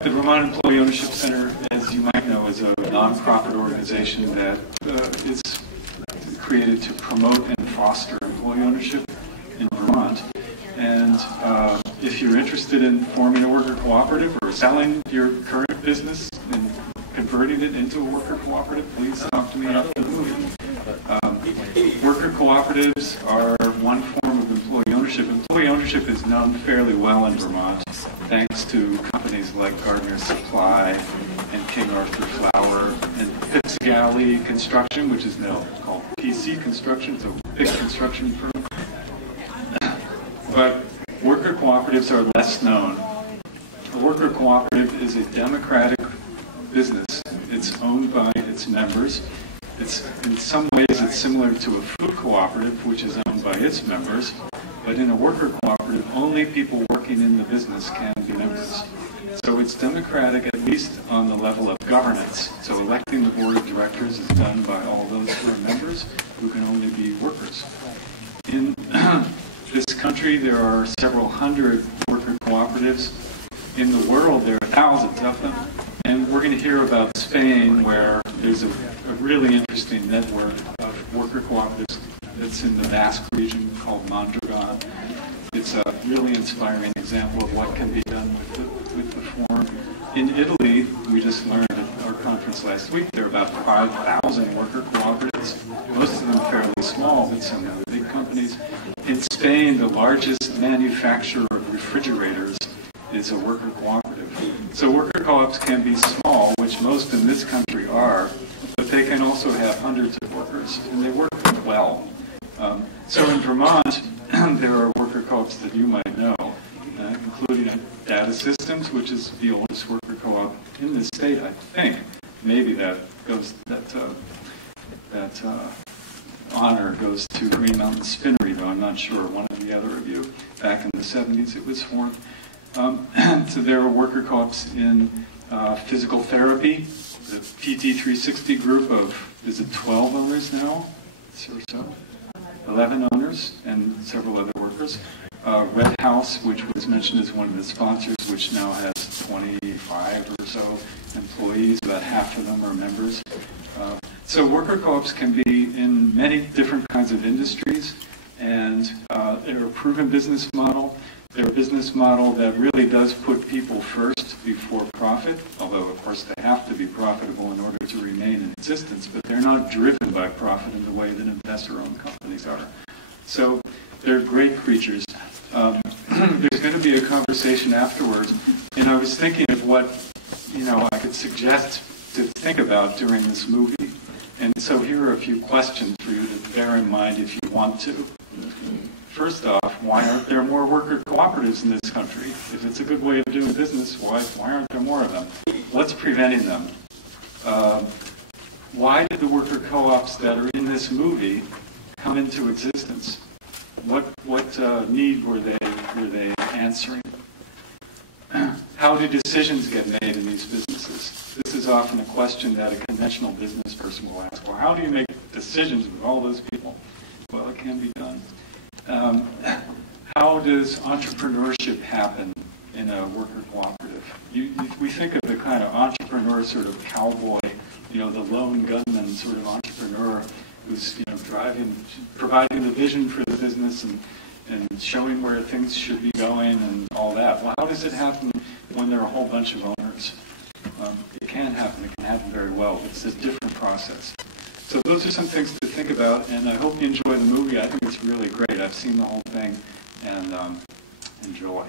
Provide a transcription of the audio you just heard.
The Vermont Employee Ownership Center, as you might know, is a nonprofit organization that is created to promote and foster employee ownership in Vermont. And if you're interested in forming a worker cooperative or selling your current business and converting it into a worker cooperative, please talk to me after the movie. Worker cooperatives are one form of employee ownership. Employee ownership is known fairly well in Vermont, thanks to companies like Gardner Supply and King Arthur Flour and Pipsgalley Construction, which is now called PC Construction. It's a big construction firm. But worker cooperatives are less known. A worker cooperative is a democratic business. It's owned by its members. In some ways, it's similar to a food cooperative, which is owned by its members. But in a worker cooperative, only people working in the business can be members. So it's democratic, at least on the level of governance. So electing the board of directors is done by all those who are members, who can only be workers. In this country, there are several hundred worker cooperatives. In the world, there are thousands of them. And we're going to hear about Spain, where there's a really interesting network of worker cooperatives that's in the Basque region called Mondragon. It's a really inspiring example of what can be done with the form. In Italy, we just learned at our conference last week, there are about 5,000 worker cooperatives, most of them fairly small, but some of the big companies. In Spain, the largest manufacturer of refrigerators is a worker cooperative. So worker co-ops can be small, which most in this country are, but they can also have hundreds of workers, and they work well. So in Vermont, there are worker co-ops that you might know, including Data Systems, which is the oldest worker co-op in the state, I think. Maybe that honor goes to Green Mountain Spinnery, though I'm not sure. One of the other of you, back in the 70s, it was formed. So there are worker co-ops in physical therapy. The PT360 group of, is it 12 owners now? Or so? 11 owners and several other workers. Red House, which was mentioned as one of the sponsors, which now has 25 or so employees. About half of them are members. So worker co-ops can be in many different kinds of industries, and they're a proven business model. They're a business model that really does put people first before profit, although of course they have to be profitable in order to remain in existence, but they're not driven by profit in the way that investor-owned companies are. So they're great creatures. There's going to be a conversation afterwards, and I was thinking of what I could suggest to think about during this movie. And so here are a few questions for you to bear in mind if you want to. First off, why aren't there more worker cooperatives in this country? If it's a good way of doing business, why aren't there more of them? What's preventing them? Why did the worker co-ops that are in this movie come into existence? What need were they answering? How do decisions get made in these businesses? This is often a question that a conventional business person will ask. Well, how do you make decisions with all those people? Well, it can be done. How does entrepreneurship happen in a worker cooperative? We think of the kind of entrepreneur, sort of cowboy, the lone gunman sort of entrepreneur who's providing the vision for the business and showing where things should be going and all that. Well, how does it happen when there are a whole bunch of owners? It can happen. It can happen very well. It's a different process. So those are some things to think about, and I hope you enjoy the movie. I think it's really great. I've seen the whole thing, and enjoy.